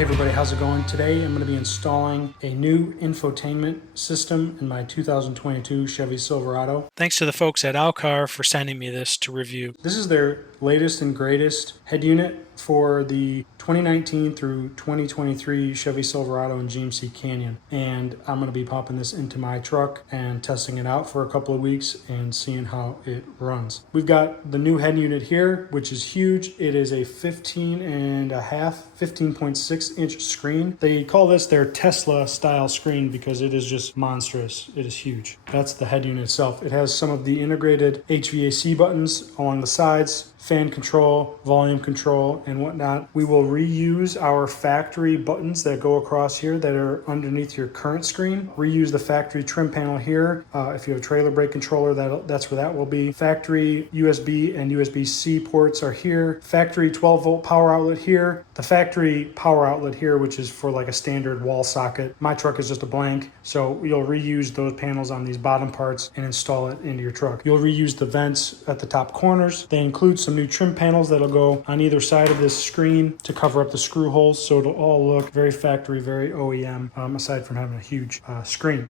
Hey everybody, how's it going? Today I'm going to be installing a new infotainment system in my 2022 Chevy Silverado. Thanks to the folks at Aucar for sending me this to review. This is their latest and greatest head unit for the 2019 through 2023 Chevy Silverado and GMC Canyon. And I'm going to be popping this into my truck and testing it out for a couple of weeks and seeing how it runs. We've got the new head unit here, which is huge. It is a 15.6 inch screen. They call this their Tesla style screen because it is just monstrous. It is huge. That's the head unit itself. It has some of the integrated HVAC buttons along the sides, fan control, volume control, and whatnot. We will reuse our factory buttons that go across here that are underneath your current screen. Reuse the factory trim panel here. If you have a trailer brake controller, that's where that will be. Factory USB and USB-C ports are here. Factory 12-volt power outlet here. The factory power outlet here, which is for like a standard wall socket. My truck is just a blank, so you'll reuse those panels on these bottom parts and install it into your truck. You'll reuse the vents at the top corners. They include some new trim panels that'll go on either side of this screen to cover up the screw holes, so it'll all look very factory, very OEM, aside from having a huge screen.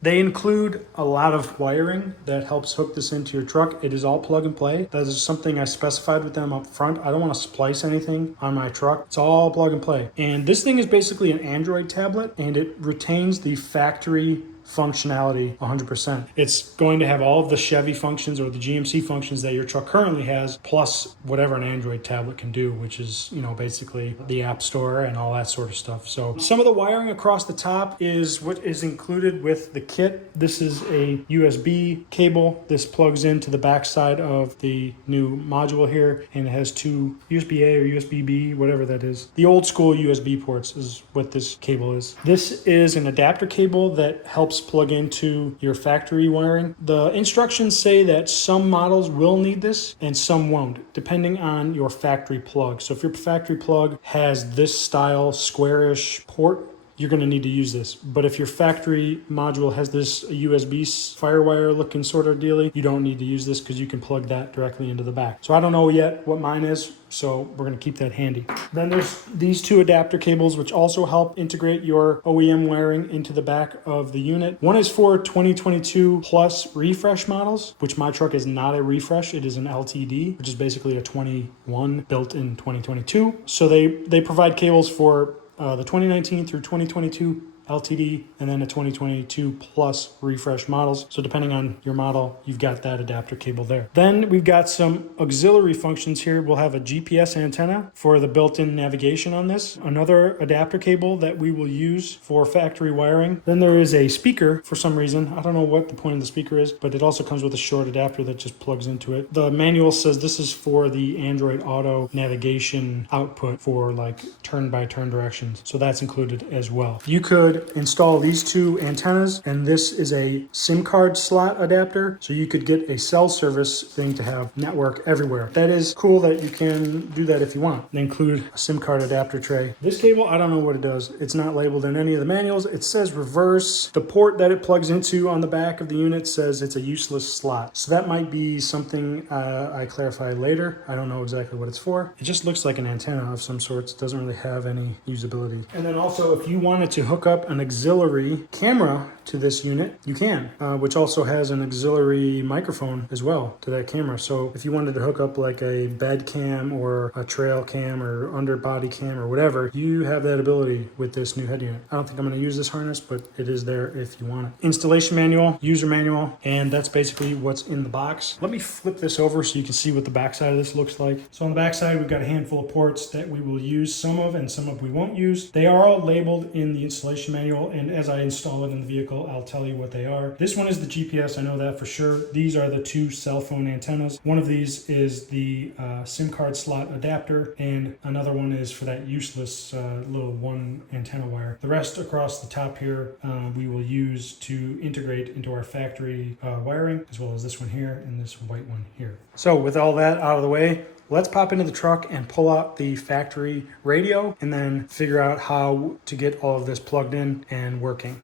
They include a lot of wiring that helps hook this into your truck. It is all plug and play. That is something I specified with them up front. I don't want to splice anything on my truck. It's all plug and play. And this thing is basically an Android tablet, and it retains the factory functionality 100%. It's going to have all of the Chevy functions or the GMC functions that your truck currently has, plus whatever an Android tablet can do, which is, basically the App Store and all that sort of stuff. So some of the wiring across the top is what is included with the kit. This is a USB cable. This plugs into the backside of the new module here, and it has two USB-A or USB-B, whatever that is. The old school USB ports is what this cable is. This is an adapter cable that helps plug into your factory wiring. The instructions say that some models will need this and some won't, depending on your factory plug. So if your factory plug has this style squarish port, you're going to need to use this. But if your factory module has this USB firewire looking sort of dealy, you don't need to use this because you can plug that directly into the back. So I don't know yet what mine is, so we're going to keep that handy. Then there's these two adapter cables, which also help integrate your OEM wiring into the back of the unit. One is for 2022 plus refresh models, which my truck is not a refresh. It is an LTD, which is basically a 21 built in 2022. So they provide cables for the 2019 through 2022 LTD, and then the 2022 plus refresh models. So depending on your model, you've got that adapter cable there. Then we've got some auxiliary functions here. We'll have a GPS antenna for the built-in navigation on this. Another adapter cable that we will use for factory wiring. Then there is a speaker for some reason. I don't know what the point of the speaker is, but it also comes with a short adapter that just plugs into it. The manual says this is for the Android Auto navigation output for like turn-by-turn directions. So that's included as well. You could install these two antennas, and this is a SIM card slot adapter, so you could get a cell service thing to have network everywhere. That is cool that you can do that if you want. They include a SIM card adapter tray. This cable, I don't know what it does. It's not labeled in any of the manuals. It says reverse. The port that it plugs into on the back of the unit says it's a useless slot. So that might be something I clarify later. I don't know exactly what it's for. It just looks like an antenna of some sorts. It doesn't really have any usability. And then also, if you wanted to hook up an auxiliary camera to this unit, you can, which also has an auxiliary microphone as well to that camera. So if you wanted to hook up like a bed cam or a trail cam or underbody cam or whatever, you have that ability with this new head unit. I don't think I'm going to use this harness, but it is there if you want it. Installation manual, user manual, and that's basically what's in the box. Let me flip this over so you can see what the backside of this looks like. So on the backside, we've got a handful of ports that we will use some of and some of we won't use. They are all labeled in the installation manual, and as I install it in the vehicle, I'll tell you what they are. This one is the GPS, I know that for sure. These are the two cell phone antennas. One of these is the SIM card slot adapter, and another one is for that useless little one antenna wire. The rest across the top here we will use to integrate into our factory wiring, as well as this one here and this white one here. So with all that out of the way, let's pop into the truck and pull out the factory radio and then figure out how to get all of this plugged in and working.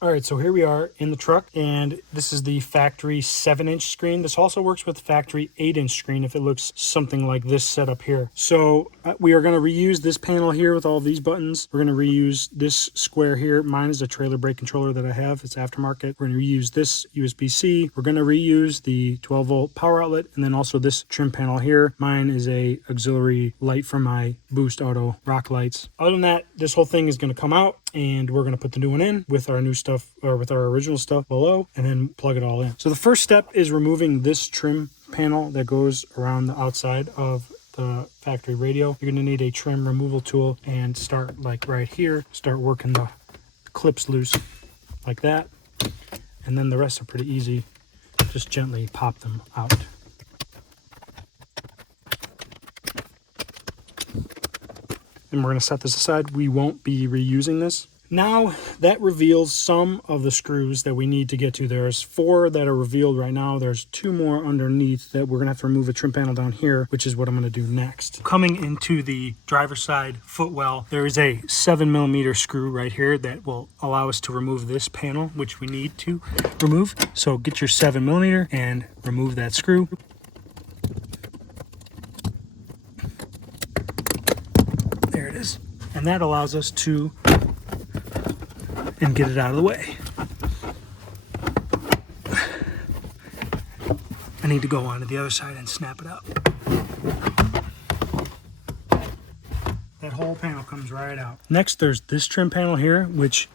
All right, so here we are in the truck, and this is the factory 7-inch screen. This also works with factory 8-inch screen if it looks something like this set up here. So we are going to reuse this panel here with all these buttons. We're going to reuse this square here. Mine is a trailer brake controller that I have. It's aftermarket. We're going to reuse this USB-C. We're going to reuse the 12-volt power outlet, and then also this trim panel here. Mine is a auxiliary light for my Boost Auto rock lights. Other than that, this whole thing is going to come out, and we're going to put the new one in with our new stuff, or with our original stuff below, and then plug it all in. So the first step is removing this trim panel that goes around the outside of the factory radio. You're going to need a trim removal tool and start like right here. Start working the clips loose like that, and then the rest are pretty easy. Just gently pop them out. And we're going to set this aside. We won't be reusing this. Now that reveals some of the screws that we need to get to. There's 4 that are revealed right now. There's 2 more underneath that we're going to have to remove a trim panel down here, which is what I'm going to do next. Coming into the driver's side footwell, there is a 7mm screw right here that will allow us to remove this panel, which we need to remove. So get your 7mm and remove that screw. There it is. And that allows us to and get it out of the way. I need to go on to the other side and snap it up. That whole panel comes right out. Next, there's this trim panel here, which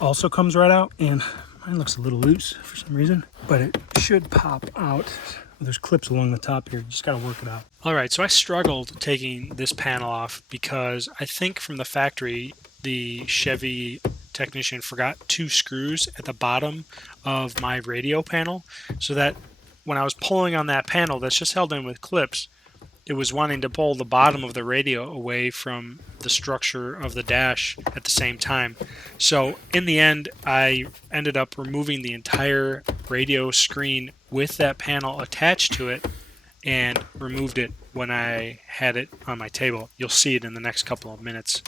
also comes right out, and mine looks a little loose for some reason, but it should pop out. There's clips along the top here. You just got to work it out. All right, so I struggled taking this panel off because I think from the factory, the Chevy technician forgot 2 screws at the bottom of my radio panel, so that when I was pulling on that panel that's just held in with clips, it was wanting to pull the bottom of the radio away from the structure of the dash at the same time. So in the end, I ended up removing the entire radio screen with that panel attached to it and removed it when I had it on my table. You'll see it in the next couple of minutes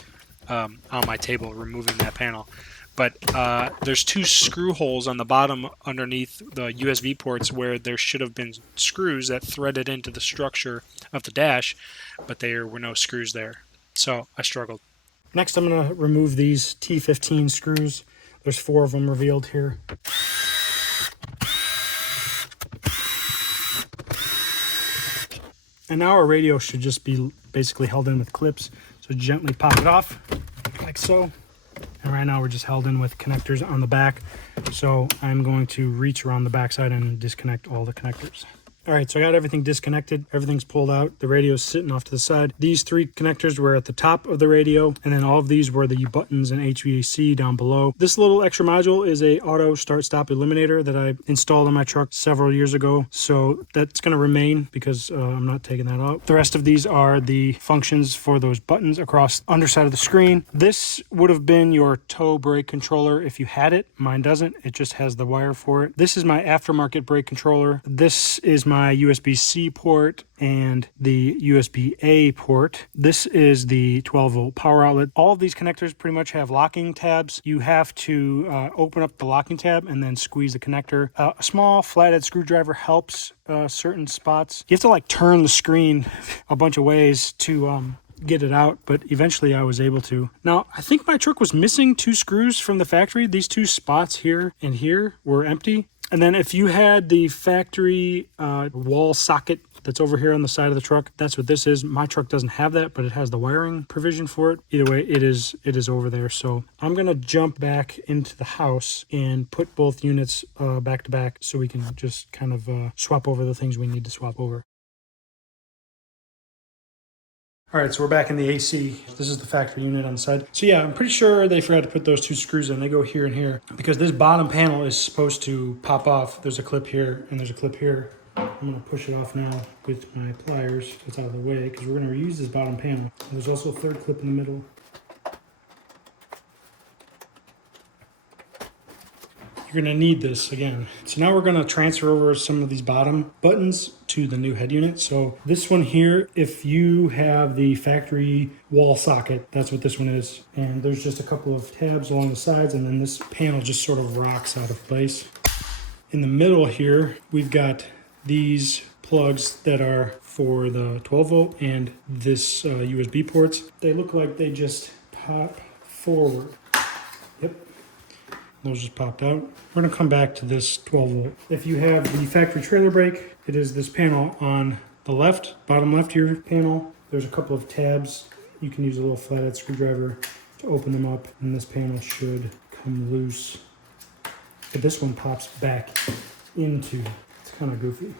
on my table, removing that panel. But there's 2 screw holes on the bottom underneath the USB ports where there should have been screws that threaded into the structure of the dash, but there were no screws there. So I struggled. Next, I'm going to remove these T15 screws. There's 4 of them revealed here. And now our radio should just be basically held in with clips. So gently pop it off, like so. And right now we're just held in with connectors on the back. So I'm going to reach around the backside and disconnect all the connectors. All right, so I got everything disconnected. Everything's pulled out. The radio's sitting off to the side. These 3 connectors were at the top of the radio, and then all of these were the buttons and HVAC down below. This little extra module is a auto start-stop eliminator that I installed on my truck several years ago. So that's going to remain because I'm not taking that out. The rest of these are the functions for those buttons across the underside of the screen. This would have been your toe brake controller if you had it. Mine doesn't. It just has the wire for it. This is my aftermarket brake controller. This is my USB-C port and the USB-A port. This is the 12-volt power outlet. All of these connectors pretty much have locking tabs. You have to open up the locking tab and then squeeze the connector. A small flathead screwdriver helps certain spots. You have to like turn the screen a bunch of ways to get it out, but eventually I was able to. Now, I think my truck was missing 2 screws from the factory. These 2 spots here and here were empty. And then if you had the factory wall socket that's over here on the side of the truck, that's what this is. My truck doesn't have that, but it has the wiring provision for it. Either way, it is over there. So I'm going to jump back into the house and put both units back to back so we can just kind of swap over the things we need to swap over. All right, so we're back in the AC. This is the factory unit on the side. So yeah, I'm pretty sure they forgot to put those 2 screws in. They go here and here because this bottom panel is supposed to pop off. There's a clip here and there's a clip here. I'm gonna push it off now with my pliers. It's out of the way because we're gonna reuse this bottom panel. And there's also a 3rd clip in the middle. You You're gonna need this again. So now we're gonna transfer over some of these bottom buttons to the new head unit. So this one here, if you have the factory wall socket, that's what this one is. And there's just a couple of tabs along the sides, and then this panel just sort of rocks out of place. In the middle here, we've got these plugs that are for the 12 volt and this USB ports. They look like they just pop forward. Yep, those just popped out. We're gonna come back to this 12 volt. If you have the factory trailer brake, it is this panel on the left, bottom left here panel. There's a couple of tabs. You can use a little flathead screwdriver to open them up, and this panel should come loose. But this one pops back into, it's kind of goofy.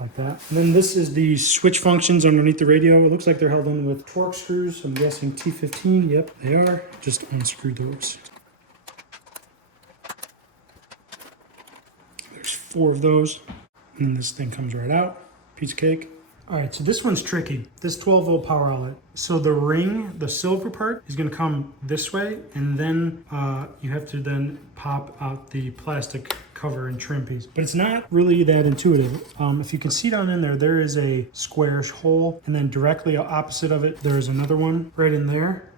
Like that. And then this is the switch functions underneath the radio. It looks like they're held in with torque screws. I'm guessing T15. Yep, they are. Just unscrew those. There's 4 of those. And this thing comes right out. Piece of cake. All right, so this one's tricky. This 12 volt power outlet. So the ring, the silver part, is gonna come this way, and then you have to then pop out the plastic cover and trim piece. But it's not really that intuitive. If you can see down in there, there is a squarish hole, and then directly opposite of it, there is another one right in there.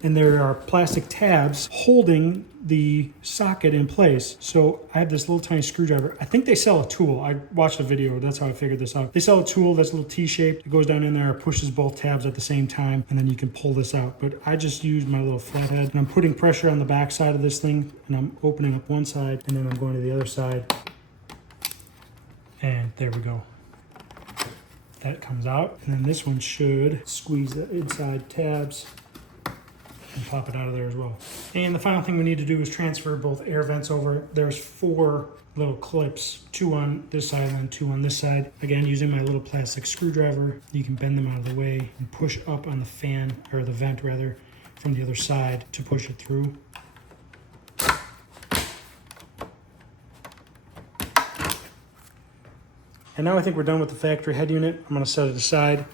And there are plastic tabs holding the socket in place. So I have this little tiny screwdriver. I think they sell a tool. I watched a video, that's how I figured this out. They sell a tool that's a little T-shaped. It goes down in there, pushes both tabs at the same time, and then you can pull this out. But I just used my little flathead, and I'm putting pressure on the back side of this thing, and I'm opening up one side, and then I'm going to the other side. And there we go. That comes out. And then this one should squeeze the inside tabs and pop it out of there as well. And the final thing we need to do is transfer both air vents over. There's 4 little clips, 2 on this side and then 2 on this side. Again, using my little plastic screwdriver, you can bend them out of the way and push up on the fan, or the vent rather, from the other side to push it through. And now I think we're done with the factory head unit. I'm gonna set it aside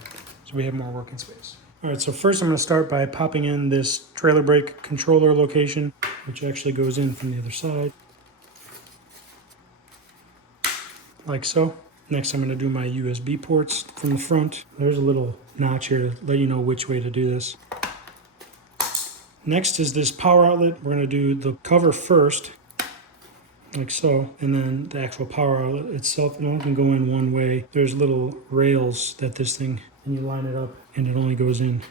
so we have more working space. All right, so first I'm going to start by popping in this trailer brake controller location, which actually goes in from the other side, like so. Next I'm going to do my USB ports from the front. There's a little notch here to let you know which way to do this. Next is this power outlet. We're going to do the cover first, like so, and then the actual power outlet itself. It only can go in one way. There's little rails that this thing, and you line it up, and it only goes in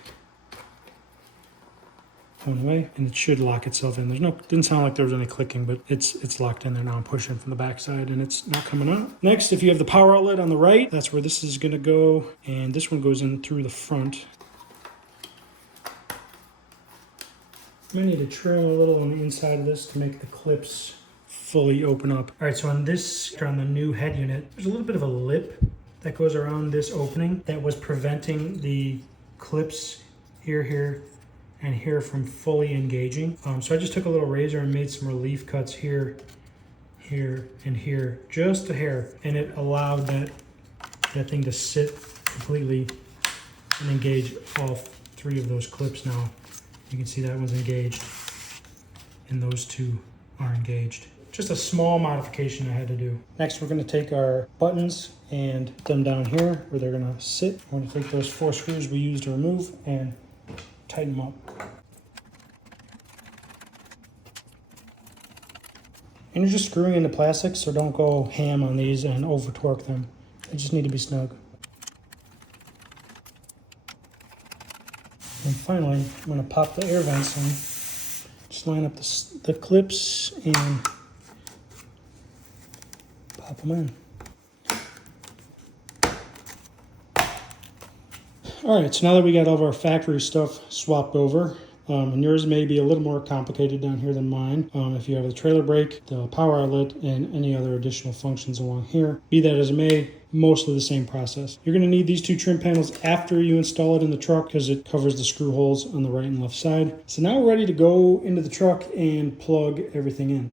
one way, and it should lock itself in. Didn't sound like there was any clicking, but it's locked in there now. I'm pushing from the back side, and it's not coming out. Next, if you have the power outlet on the right, that's where this is gonna go, and this one goes in through the front. I need to trim a little on the inside of this to make the clips fully open up. All right, so on the new head unit, there's a little bit of a lip that goes around this opening that was preventing the clips here, and here from fully engaging. So I just took a little razor and made some relief cuts here, and here, just a hair, and it allowed that thing to sit completely and engage all 3 of those clips now. You can see that one's engaged, and those 2 are engaged. Just a small modification I had to do. Next, we're gonna take our buttons and put them down here where they're gonna sit. We're gonna take those 4 screws we used to remove and tighten them up. And you're just screwing into plastic, so don't go ham on these and over torque them. They just need to be snug. And finally, I'm gonna pop the air vents in. Just line up the clips and pop them in. All right, so now that we got all of our factory stuff swapped over, and yours may be a little more complicated down here than mine. If you have the trailer brake, the power outlet, and any other additional functions along here, be that as it may, mostly the same process. You're gonna need these 2 trim panels after you install it in the truck because it covers the screw holes on the right and left side. So now we're ready to go into the truck and plug everything in.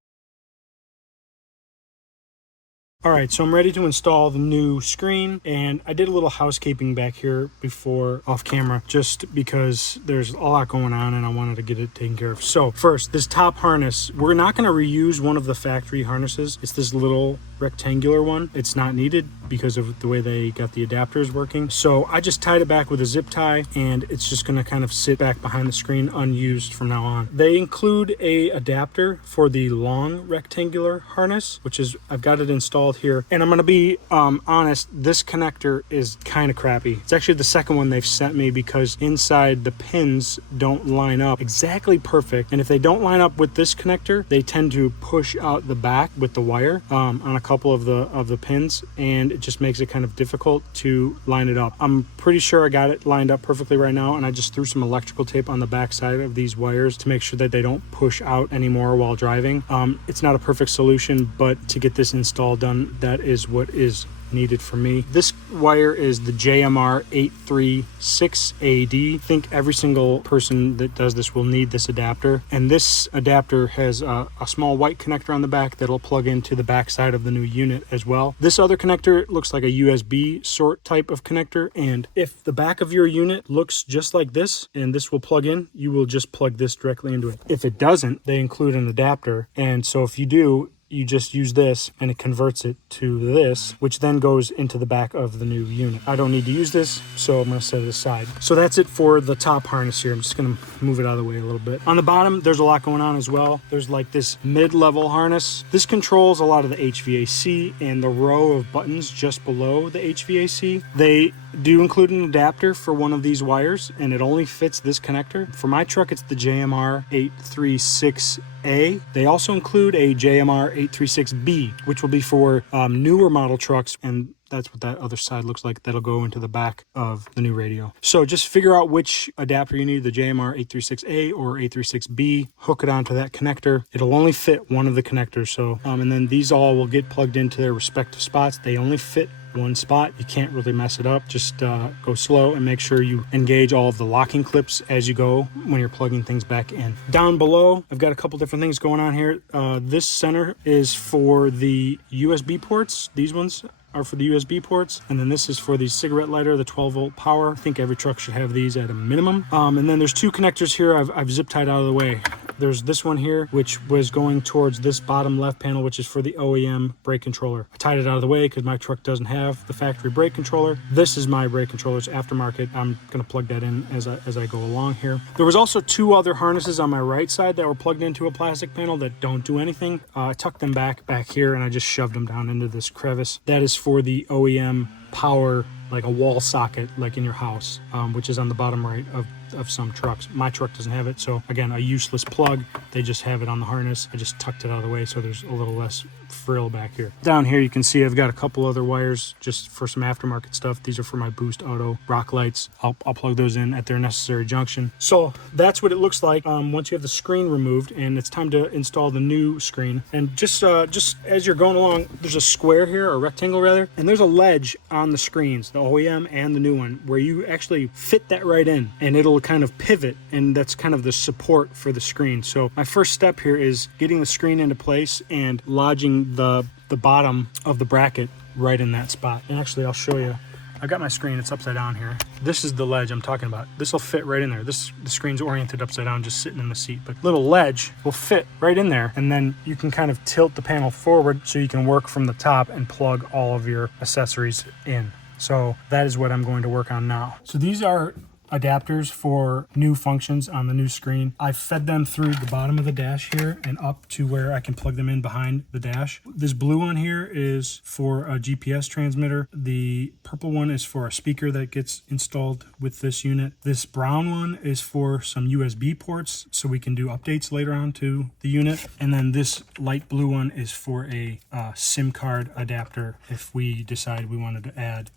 All right, so I'm ready to install the new screen, and I did a little housekeeping back here before off camera just because there's a lot going on and I wanted to get it taken care of. So first, this top harness, we're not going to reuse one of the factory harnesses. It's this little rectangular one. It's not needed because of the way they got the adapters working. So I just tied it back with a zip tie, and it's just going to kind of sit back behind the screen unused from now on. They include a adapter for the long rectangular harness, which is, I've got it installed here, and I'm going to be honest, this connector is kind of crappy. It's actually the second one they've sent me because inside the pins don't line up exactly perfect, and if they don't line up with this connector, they tend to push out the back with the wire on a couple of the pins, and it just makes it kind of difficult to line it up. I'm pretty sure I got it lined up perfectly right now, and I just threw some electrical tape on the back side of these wires to make sure that they don't push out anymore while driving. It's not a perfect solution, but to get this install done, that is what is needed for me. This wire is the JMR 836AD. I think every single person that does this will need this adapter, and this adapter has a small white connector on the back that'll plug into the back side of the new unit as well. This other connector looks like a USB sort type of connector, and if the back of your unit looks just like this and this will plug in, you will just plug this directly into it. If it doesn't, they include an adapter, and so if you do, you just use this and it converts it to this, which then goes into the back of the new unit. I don't need to use this, so I'm going to set it aside. So that's it for the top harness here. I'm just going to move it out of the way a little bit. On the bottom, there's a lot going on as well. There's like this mid-level harness. This controls a lot of the HVAC and the row of buttons just below the HVAC. They do include an adapter for one of these wires, and it only fits this connector. For my truck, it's the JMR 836A. They also include a JMR 836B, which will be for newer model trucks, and that's what that other side looks like. That'll go into the back of the new radio. So just figure out which adapter you need, the JMR 836A or 836B, hook it onto that connector. It'll only fit one of the connectors. So, and then these all will get plugged into their respective spots. They only fit one spot. You can't really mess it up. Just go slow and make sure you engage all of the locking clips as you go when you're plugging things back in. Down below, I've got a couple different things going on here. This center is for the USB ports. These ones are for the USB ports, and then this is for the cigarette lighter, the 12-volt power. I think every truck should have these at a minimum. And then there's two connectors here I've zip tied out of the way. There's this one here, which was going towards this bottom left panel, which is for the OEM brake controller. I tied it out of the way because my truck doesn't have the factory brake controller. This is my brake controller. It's aftermarket. I'm going to plug that in as I go along here. There was also two other harnesses on my right side that were plugged into a plastic panel that don't do anything. I tucked them back here, and I just shoved them down into this crevice. That is for the OEM power, like a wall socket, like in your house, which is on the bottom right of some trucks. My truck doesn't have it, so again, a useless plug. They just have it on the harness. I just tucked it out of the way so there's a little less frill back here. Down here you can see I've got a couple other wires just for some aftermarket stuff. These are for my Boost Auto rock lights. I'll plug those in at their necessary junction. So that's what it looks like once you have the screen removed, and it's time to install the new screen. And just as you're going along, there's a square here, or rectangle rather, and there's a ledge on the screens, the OEM and the new one, where you actually fit that right in, and it'll kind of pivot, and that's kind of the support for the screen. So my first step here is getting the screen into place and lodging the bottom of the bracket right in that spot. And actually, I'll show you. I got my screen, it's upside down here. This is the ledge I'm talking about. This will fit right in there. The screen's oriented upside down, just sitting in the seat, but little ledge will fit right in there, and then you can kind of tilt the panel forward so you can work from the top and plug all of your accessories in. So that is what I'm going to work on now. So these are adapters for new functions on the new screen. I fed them through the bottom of the dash here and up to where I can plug them in behind the dash. This blue one here is for a GPS transmitter. The purple one is for a speaker that gets installed with this unit. This brown one is for some USB ports so we can do updates later on to the unit. And then this light blue one is for a SIM card adapter if we decide we wanted to add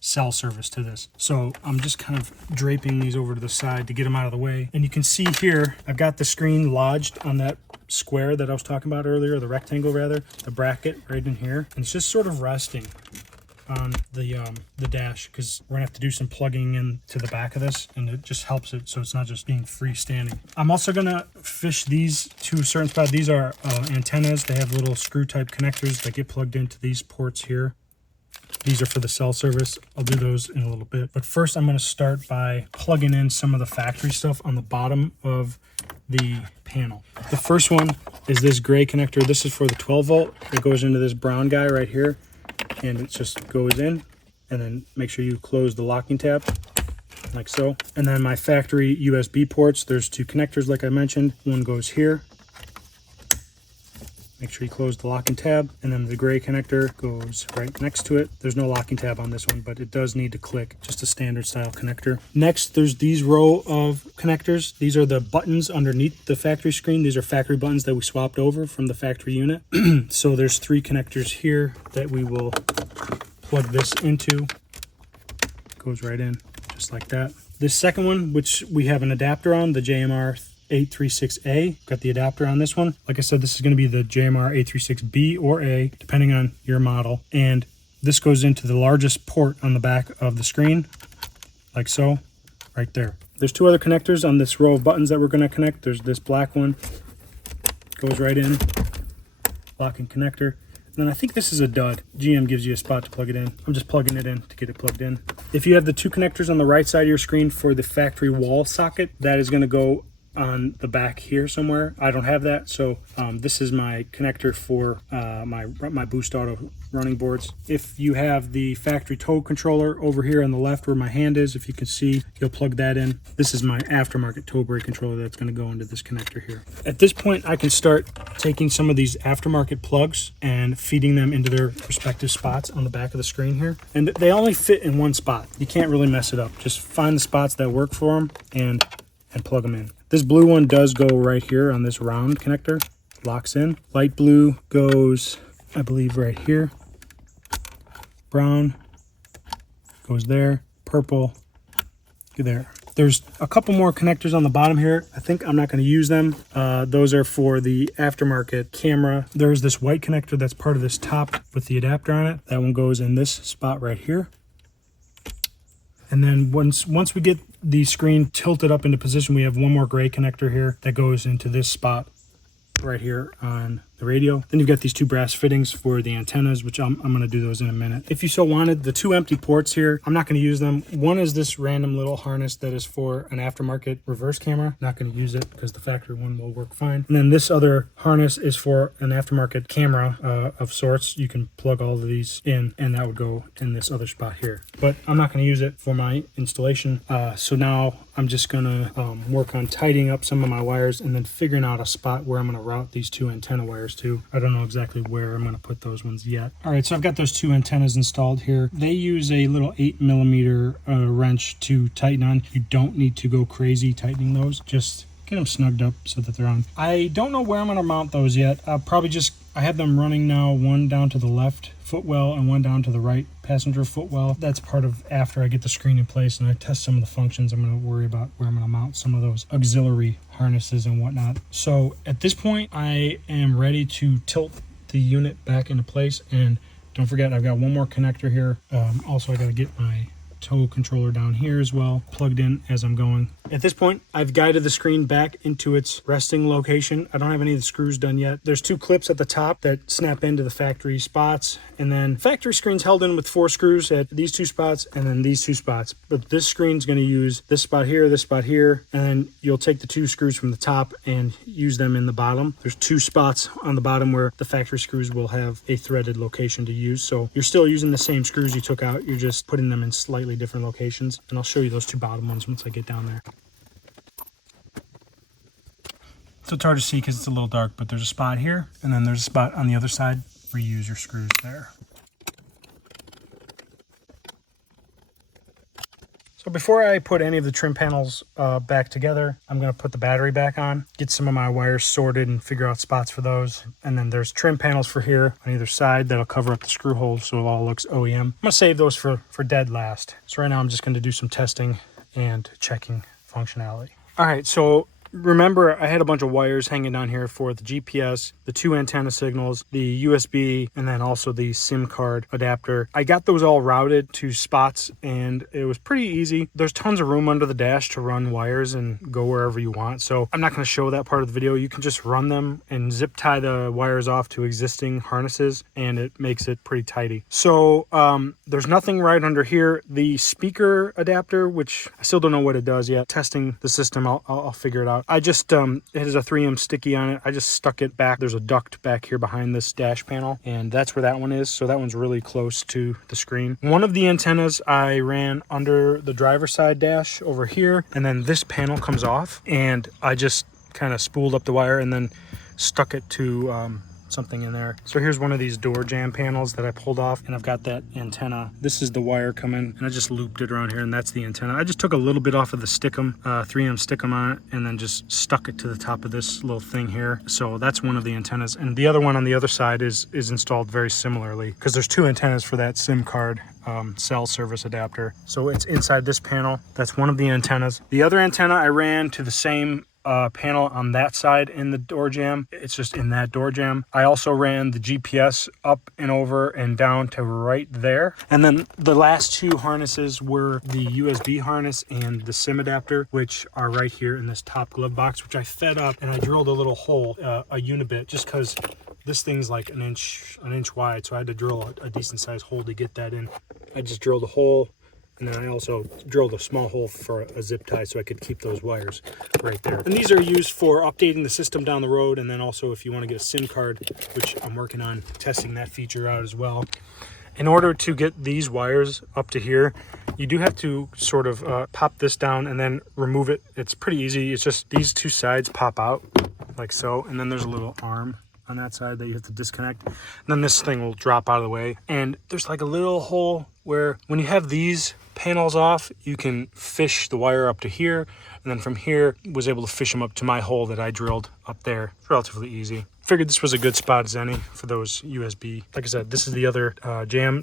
cell service to this. So I'm just kind of draping these over to the side to get them out of the way. And you can see here, I've got the screen lodged on that square that I was talking about earlier, the rectangle rather, the bracket right in here. And it's just sort of resting. on the dash, because we're gonna have to do some plugging in to the back of this, and it just helps it so it's not just being freestanding. I'm also gonna fish these to a certain spot. These are antennas. They have little screw type connectors that get plugged into these ports here. These are for the cell service. I'll do those in a little bit. But first I'm going to start by plugging in some of the factory stuff on the bottom of the panel. The first one is this gray connector. This is for the 12 volt. It goes into this brown guy right here, and it just goes in. And then make sure you close the locking tab like so. And then my factory USB ports, there's two connectors like I mentioned. One goes here. Make sure you close the locking tab, and then the gray connector goes right next to it. There's no locking tab on this one, but it does need to click, just a standard style connector. Next, there's these row of connectors. These are the buttons underneath the factory screen. These are factory buttons that we swapped over from the factory unit. So there's 3 connectors here that we will plug this into. Goes right in, just like that. This second one, which we have an adapter on, the JMR 836A. Got the adapter on this one. Like I said, this is going to be the JMR 836B or A, depending on your model. And this goes into the largest port on the back of the screen, like so, right there. There's 2 other connectors on this row of buttons that we're going to connect. There's this black one, goes right in, locking connector. And then I think this is a dud. GM gives you a spot to plug it in. I'm just plugging it in to get it plugged in. If you have the 2 connectors on the right side of your screen for the factory wall socket, that is going to go on the back here somewhere. I don't have that, so this is my connector for my Boost Auto running boards. If you have the factory tow controller over here on the left where my hand is, if you can see, you'll plug that in. This is my aftermarket tow brake controller that's going to go into this connector here. At this point, I can start taking some of these aftermarket plugs and feeding them into their respective spots on the back of the screen here. And they only fit in one spot. You can't really mess it up. Just find the spots that work for them and plug them in. This blue one does go right here on this round connector, locks in. Light blue goes, I believe, right here. Brown goes there. Purple, there. There's a couple more connectors on the bottom here. I think I'm not going to use them. Those are for the aftermarket camera. There's this white connector that's part of this top with the adapter on it. That one goes in this spot right here. And then once we get the screen tilted up into position, we have one more gray connector here that goes into this spot right here on the radio. Then you've got these 2 brass fittings for the antennas, which I'm going to do those in a minute. If you so wanted, the 2 empty ports here, I'm not going to use them. One is this random little harness that is for an aftermarket reverse camera. Not going to use it because the factory one will work fine. And then this other harness is for an aftermarket camera of sorts. You can plug all of these in, and that would go in this other spot here. But I'm not going to use it for my installation. So now I'm just going to work on tidying up some of my wires and then figuring out a spot where I'm going to route these 2 antenna wires to. I don't know exactly where I'm going to put those ones yet. All right, so I've got those 2 antennas installed here. They use a little 8mm wrench to tighten on. You don't need to go crazy tightening those. Just get them snugged up so that they're on. I don't know where I'm going to mount those yet. I'll probably I have them running now, one down to the left footwell and one down to the right passenger footwell. That's part of after I get the screen in place and I test some of the functions. I'm going to worry about where I'm going to mount some of those auxiliary harnesses and whatnot. So at this point, I am ready to tilt the unit back into place. And don't forget, I've got one more connector here. Also, I got to get my tow controller down here as well, plugged in as I'm going. At this point, I've guided the screen back into its resting location. I don't have any of the screws done yet. There's 2 clips at the top that snap into the factory spots, and then factory screen's held in with 4 screws at these 2 spots and then these 2 spots. But this screen's going to use this spot here, and then you'll take the 2 screws from the top and use them in the bottom. There's 2 spots on the bottom where the factory screws will have a threaded location to use. So you're still using the same screws you took out. You're just putting them in slightly different locations, and I'll show you those 2 bottom ones once I get down there. So it's hard to see because it's a little dark, but there's a spot here, and then there's a spot on the other side where you use your screws there. So before I put any of the trim panels back together, I'm going to put the battery back on, get some of my wires sorted and figure out spots for those. And then there's trim panels for here on either side that'll cover up the screw holes so it all looks OEM. I'm going to save those for dead last. So right now I'm just going to do some testing and checking functionality. All right, so remember I had a bunch of wires hanging down here for the GPS, the 2 antenna signals, the USB, and then also the SIM card adapter. I got those all routed to spots and it was pretty easy. There's tons of room under the dash to run wires and go wherever you want. So I'm not going to show that part of the video. You can just run them and zip tie the wires off to existing harnesses and it makes it pretty tidy. So there's nothing right under here. The speaker adapter, which I still don't know what it does yet. Testing the system, I'll figure it out. I just, it has a 3M sticky on it. I just stuck it back. There's a duct back here behind this dash panel, and that's where that one is. So that one's really close to the screen. One of the antennas I ran under the driver's side dash over here, and then this panel comes off, and I just kind of spooled up the wire and then stuck it to something in there. So here's one of these door jamb panels that I pulled off, and I've got that antenna. This is the wire coming, and I just looped it around here, and that's the antenna. I just took a little bit off of the stickum, 3M stickum on it, and then just stuck it to the top of this little thing here. So that's one of the antennas, and the other one on the other side is installed very similarly, because there's 2 antennas for that SIM card cell service adapter. So it's inside this panel. That's one of the antennas. The other antenna I ran to the same panel on that side in the door jamb. It's just in that door jamb. I also ran the GPS up and over and down to right there. And then the last 2 harnesses were the USB harness and the SIM adapter, which are right here in this top glove box, which I fed up, and I drilled a little hole, a unibit, just because this thing's like an inch wide. So I had to drill a decent sized hole to get that in. I just drilled a hole, and then I also drilled a small hole for a zip tie so I could keep those wires right there. And these are used for updating the system down the road, and then also if you want to get a SIM card, which I'm working on testing that feature out as well. In order to get these wires up to here, you do have to sort of pop this down and then remove it. It's pretty easy. It's just these 2 sides pop out like so, and then there's a little arm on that side that you have to disconnect. And then this thing will drop out of the way. And there's like a little hole where when you have these panels off, you can fish the wire up to here. And then from here, was able to fish them up to my hole that I drilled up there. It's relatively easy. Figured this was a good spot as any for those USB. Like I said, this is the other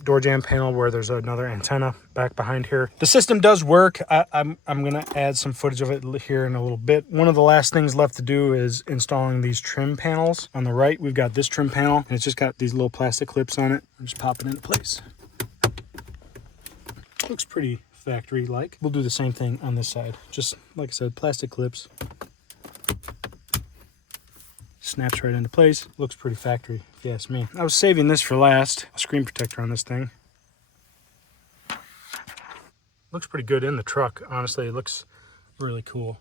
door jamb panel where there's another antenna back behind here. The system does work. I'm gonna add some footage of it here in a little bit. One of the last things left to do is installing these trim panels. On the right, we've got this trim panel, and it's just got these little plastic clips on it. I'm just popping it into place. Looks pretty factory-like. We'll do the same thing on this side. Just, like I said, plastic clips. Snaps right into place. Looks pretty factory, if you ask me. I was saving this for last. A screen protector on this thing. Looks pretty good in the truck, honestly. It looks really cool.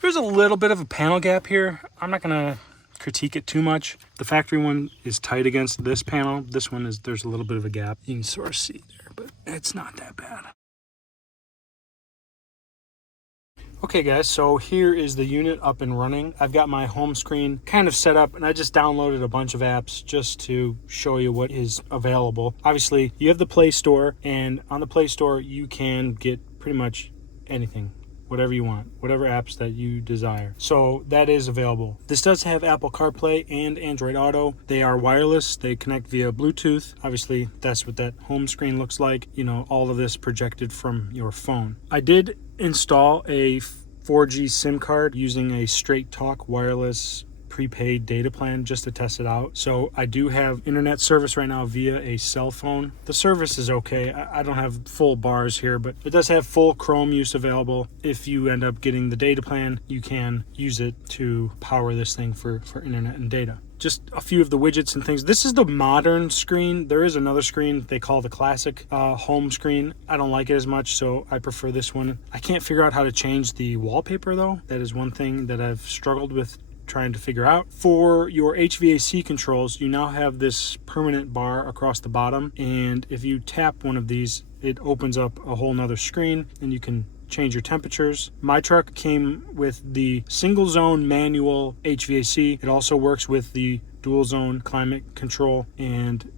There's a little bit of a panel gap here. I'm not gonna critique it too much. The factory one is tight against this panel. This one is, there's a little bit of a gap. You can sort of see there, but it's not that bad. Okay guys, so here is the unit up and running. I've got my home screen kind of set up, and I just downloaded a bunch of apps just to show you what is available. Obviously, you have the Play Store, and on the Play Store, you can get pretty much anything, whatever you want, whatever apps that you desire. So that is available. This does have Apple CarPlay and Android Auto. They are wireless. They connect via Bluetooth. Obviously, that's what that home screen looks like. You know, all of this projected from your phone. I did install a 4G SIM card using a Straight Talk wireless prepaid data plan just to test it out. So I do have internet service right now via a cell phone. The service is okay. I don't have full bars here, but it does have full Chrome use available. If you end up getting the data plan, you can use it to power this thing for internet and data. Just a few of the widgets and things. This is the modern screen. There is another screen they call the classic home screen. I don't like it as much, so I prefer this one. I can't figure out how to change the wallpaper though. That is one thing that I've struggled with trying to figure out. For your HVAC controls, you now have this permanent bar across the bottom, and if you tap one of these, it opens up a whole nother screen and you can change your temperatures. My truck came with the single zone manual HVAC. It also works with the dual zone climate control, and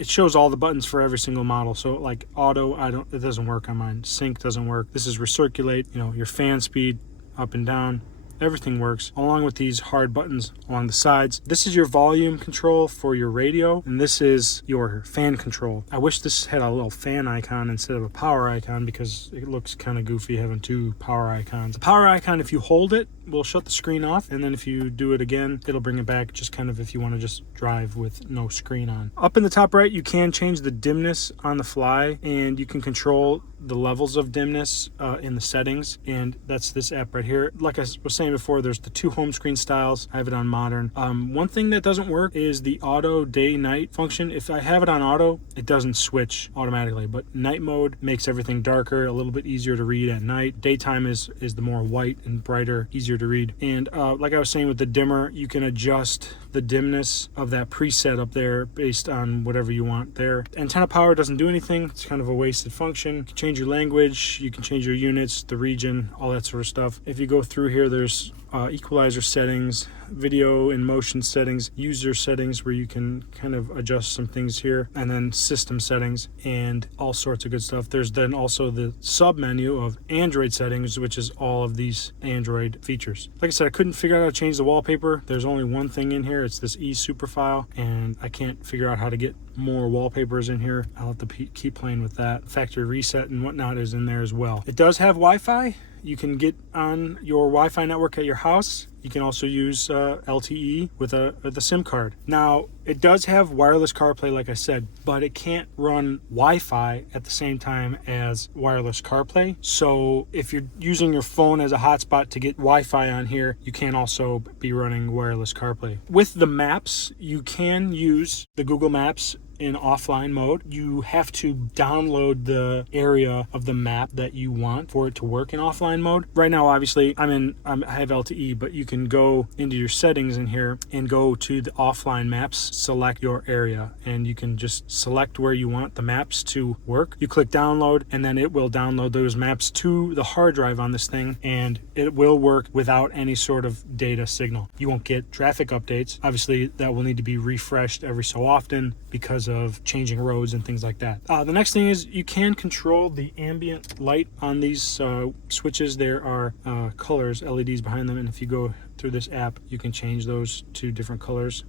it shows all the buttons for every single model. So like auto, it doesn't work on mine. Sync doesn't work. This is recirculate, you know, your fan speed up and down. everything works, along with these hard buttons along the sides. This is your volume control for your radio, and this is your fan control. I wish this had a little fan icon instead of a power icon, because it looks kind of goofy having two power icons. The power icon, if you hold it, will shut the screen off, and then if you do it again, it'll bring it back, just kind of if you want to just drive with no screen on. Up in the top right, you can change the dimness on the fly, and you can control the levels of dimness in the settings, and that's this app right here. Like I was saying before, there's the two home screen styles. I have it on modern. One thing that doesn't work is the auto day-night function. If I have it on auto, it doesn't switch automatically, but night mode makes everything darker, a little bit easier to read at night. Daytime is the more white and brighter, easier to read. And like I was saying with the dimmer, you can adjust the dimness of that preset up there based on whatever you want there. Antenna power doesn't do anything. It's kind of a wasted function. You can change your language, you can change your units, the region, all that sort of stuff. If you go through here, there's equalizer settings, video and motion settings, user settings where you can kind of adjust some things here, and then system settings and all sorts of good stuff. There's then also the sub menu of Android settings, which is all of these Android features. Like I said, I couldn't figure out how to change the wallpaper. There's only one thing in here. It's this super file, and I can't figure out how to get more wallpapers in here. I'll have to keep playing with that. Factory reset and whatnot is in there as well. It does have Wi-Fi. You can get on your Wi-Fi network at your house. You can also use LTE with a SIM card. Now, it does have wireless CarPlay, like I said, but it can't run Wi-Fi at the same time as wireless CarPlay. So if you're using your phone as a hotspot to get Wi-Fi on here, you can also be running wireless CarPlay. With the maps, you can use the Google Maps in offline mode. You have to download the area of the map that you want for it to work in offline mode. Right now, obviously, I have LTE, but you can go into your settings in here and go to the offline maps, select your area, and you can just select where you want the maps to work. You click download, and then it will download those maps to the hard drive on this thing, and it will work without any sort of data signal. You won't get traffic updates. Obviously, that will need to be refreshed every so often because of changing roads and things like that. The next thing is you can control the ambient light on these switches. There are colors, LEDs behind them, and if you go through this app, you can change those to different colors.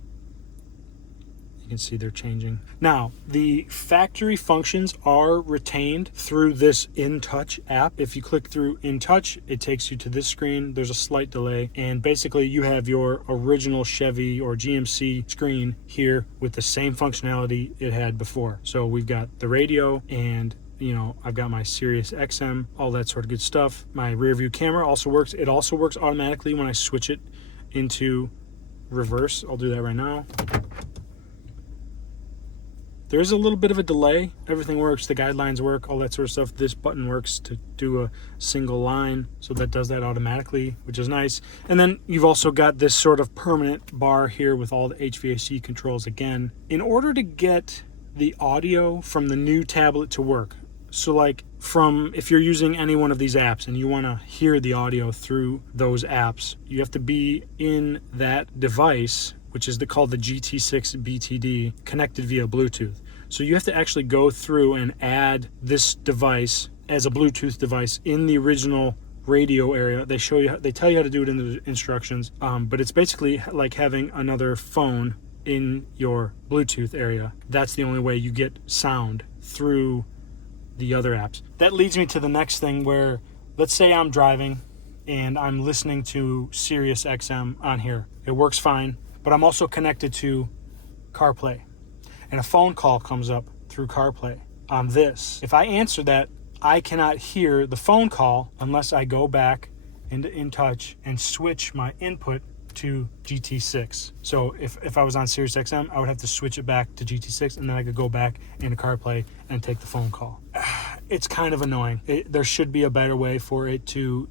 You can see they're changing. Now, the factory functions are retained through this InTouch app. If you click through InTouch, it takes you to this screen. There's a slight delay, and basically you have your original Chevy or GMC screen here with the same functionality it had before. So we've got the radio, and I've got my Sirius XM, all that sort of good stuff. My rear view camera also works. It also works automatically when I switch it into reverse. I'll do that right now. There's a little bit of a delay. Everything works, the guidelines work, all that sort of stuff. This button works to do a single line, so that does that automatically, which is nice. And then you've also got this sort of permanent bar here with all the HVAC controls again. In order to get the audio from the new tablet to work, so like if you're using any one of these apps and you want to hear the audio through those apps, you have to be in that device, which is called the GT6 BTD, connected via Bluetooth. So you have to actually go through and add this device as a Bluetooth device in the original radio area. They tell you how to do it in the instructions, but it's basically like having another phone in your Bluetooth area. That's the only way you get sound through the other apps. That leads me to the next thing, where let's say I'm driving and I'm listening to Sirius XM on here. It works fine, but I'm also connected to CarPlay, and a phone call comes up through CarPlay on this. If I answer that, I cannot hear the phone call unless I go back into InTouch and switch my input to GT6. So if I was on Sirius XM, I would have to switch it back to GT6, and then I could go back into CarPlay and take the phone call. It's kind of annoying. There should be a better way for it to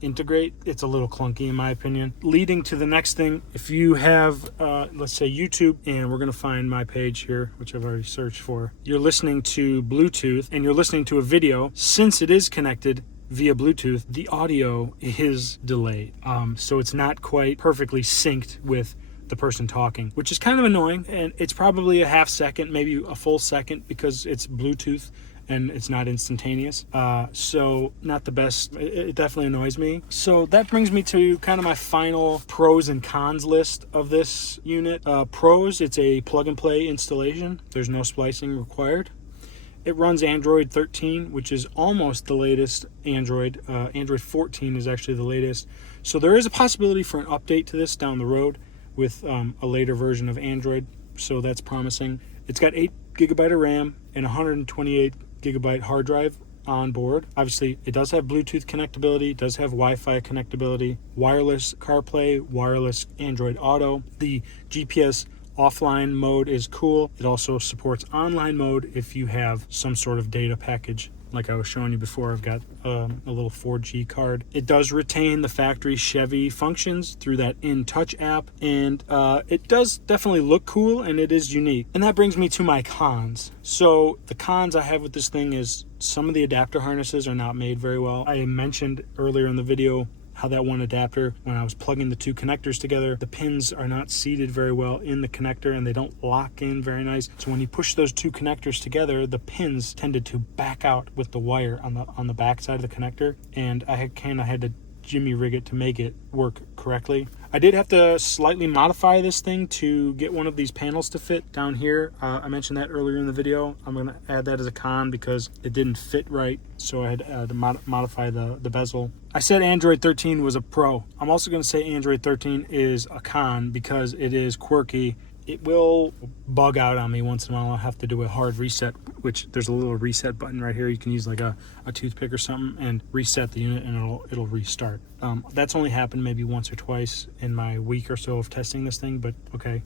integrate. It's a little clunky in my opinion. Leading to the next thing, if you have let's say YouTube, and we're going to find my page here, which I've already searched for. You're listening to Bluetooth and you're listening to a video. Since it is connected via Bluetooth, the audio is delayed, so it's not quite perfectly synced with the person talking, which is kind of annoying. And it's probably a half second, maybe a full second, because it's Bluetooth and it's not instantaneous. So not the best. It definitely annoys me. So that brings me to kind of my final pros and cons list of this unit. Pros, it's a plug and play installation. There's no splicing required. It runs Android 13, which is almost the latest Android. Android 14 is actually the latest. So there is a possibility for an update to this down the road with a later version of Android. So that's promising. It's got 8 GB of RAM and 128 GB hard drive on board. Obviously, it does have Bluetooth connectability, does have Wi-Fi connectability, wireless CarPlay, wireless Android Auto. The GPS offline mode is cool. It also supports online mode if you have some sort of data package. Like I was showing you before, I've got a little 4G card. It does retain the factory Chevy functions through that InTouch app, and it does definitely look cool, and it is unique. And that brings me to my cons. So the cons I have with this thing is some of the adapter harnesses are not made very well. I mentioned earlier in the video how that one adapter, when I was plugging the two connectors together, the pins are not seated very well in the connector and they don't lock in very nice. So when you push those two connectors together, the pins tended to back out with the wire on the back side of the connector, and I had to jimmy rig it to make it work correctly. I did have to slightly modify this thing to get one of these panels to fit down here. I mentioned that earlier in the video. I'm going to add that as a con because it didn't fit right, so I had to modify the bezel. I said Android 13 was a pro. I'm also going to say Android 13 is a con because it is quirky. It will bug out on me once in a while. I'll have to do a hard reset, which there's a little reset button right here. You can use like a toothpick or something and reset the unit and it'll restart. That's only happened maybe once or twice in my week or so of testing this thing, but okay,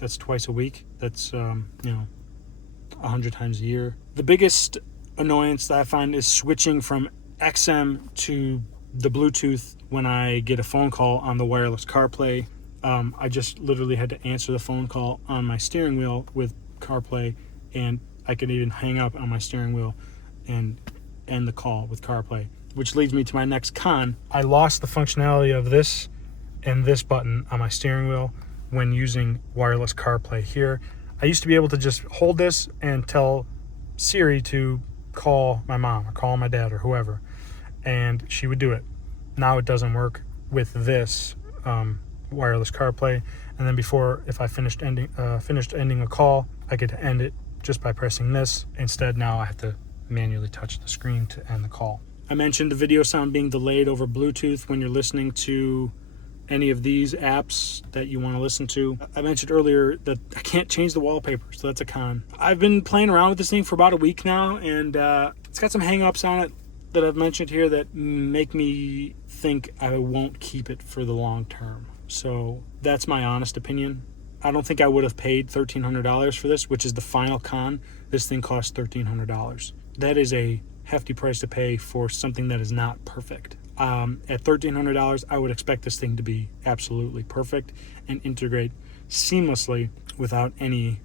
that's twice a week. That's 100 times a year. The biggest annoyance that I find is switching from XM to the Bluetooth when I get a phone call on the wireless CarPlay. I just literally had to answer the phone call on my steering wheel with CarPlay, and I could even hang up on my steering wheel and end the call with CarPlay, which leads me to my next con. I lost the functionality of this and this button on my steering wheel when using wireless CarPlay here. I used to be able to just hold this and tell Siri to call my mom or call my dad or whoever, and she would do it. Now it doesn't work with this wireless CarPlay, and then if I finished ending a call, I could end it just by pressing this. Instead, now I have to manually touch the screen to end the call. I mentioned the video sound being delayed over Bluetooth when you're listening to any of these apps that you want to listen to. I mentioned earlier that I can't change the wallpaper, so that's a con. I've been playing around with this thing for about a week now, and it's got some hang-ups on it that I've mentioned here that make me think I won't keep it for the long term. So that's my honest opinion. I don't think I would have paid $1,300 for this, which is the final con. This thing costs $1,300. That is a hefty price to pay for something that is not perfect. At $1,300, I would expect this thing to be absolutely perfect and integrate seamlessly without any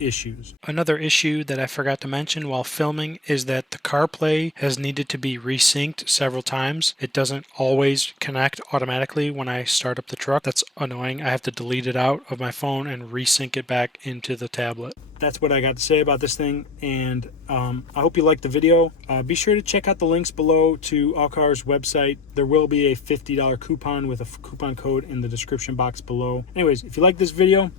issues. Another issue that I forgot to mention while filming is that the CarPlay has needed to be resynced several times. It doesn't always connect automatically when I start up the truck. That's annoying. I have to delete it out of my phone and resync it back into the tablet. That's what I got to say about this thing, and I hope you liked the video. Be sure to check out the links below to Aucar's website. There will be a $50 coupon with a coupon code in the description box below. Anyways, if you like this video,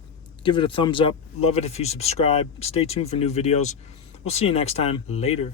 give it a thumbs up. Love it if you subscribe. Stay tuned for new videos. We'll see you next time. Later.